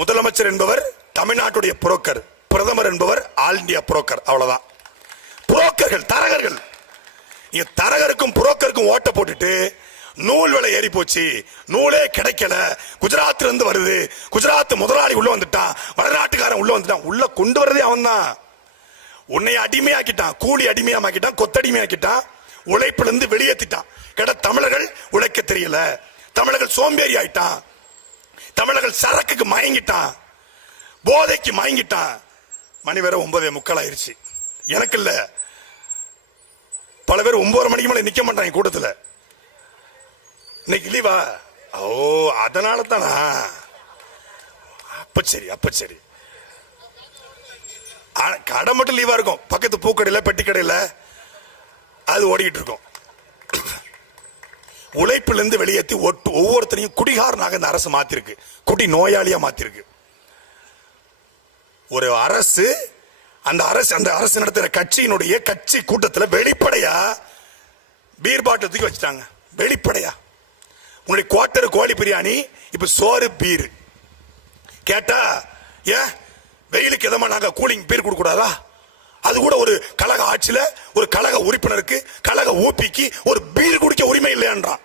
முதலமைச்சர் என்பவர் தமிழ்நாட்டுடைய புரோக்கர், பிரதமர் என்பவர் ஆல் இந்தியா புரோக்கர். அவ்வளவுதான். புரோக்கர்கள், தரகர்கள். தரகருக்கும் புரோக்கருக்கும் ஓட்ட போட்டுட்டு நூல் விலை ஏறி போச்சு, நூலே கிடைக்கல, குஜராத்ல இருந்து வருது, குஜராத் முதலாளி உள்ள வந்துட்டான், வடநாட்டுக்காரன் உள்ள வந்துட்டான். உள்ள கொண்டு வரதே அவன் தான். உன்னை அடிமையாக்கிட்டான், கூலி அடிமையாக்கிட்டான், கொத்தடிமையாக்கிட்டான், உழைப்பிலிருந்து வெளியேற்றிட்டான். கேட்ட தமிழர்கள் உழைக்க தெரியல, தமிழர்கள் சோம்பேறி ஆயிட்டான், தமிழர்கள் சரக்குக்கு மயங்கிட்டான், போதைக்கு மயங்கிட்டான். மணி வேற 9:45 ஆயிருச்சு. எனக்கு இல்ல, பல பேர் 9:30 மணிக்கு மேல நிக்க மாட்டாங்க கூட்டத்தில். இன்னைக்கு லீவா? ஓ, அதனால தானா? அப்ப சரி, அப்ப சரி. கடை மட்டும் லீவா இருக்கும், பக்கத்து பூக்கடையில பெட்டி கடையில அது ஓடிக்கிட்டு இருக்கும். உழைப்பிலிருந்து வெளியேற்றி ஒவ்வொருத்தரையும் குடிகாரனாக இந்த அரசு மாத்திருக்கு, குடி நோயாளியா மாத்திருக்கு. ஒரு அரசு, அந்த அரசு நடத்துற கட்சியினுடைய கட்சி கூட்டத்தில் வெளிப்படையா பீர் பாட்டில் தூக்கி வச்சுட்டாங்க. வெளிப்படையா உங்களுடைய குவார்டர் கோழி பிரியாணி இப்ப சோறு பீர் கேட்டா, ஏன் வெயிலுக்கு எதமா நாங்க கூலிங் பீர் கொடுக்க கூடாதா? அது கூட ஒரு கழக ஆட்சியில ஒரு கழக உறுப்பினருக்கு, கழக ஊப்பிக்கு ஒரு பீர் குடிக்க உரிமை இல்லையான்றான்.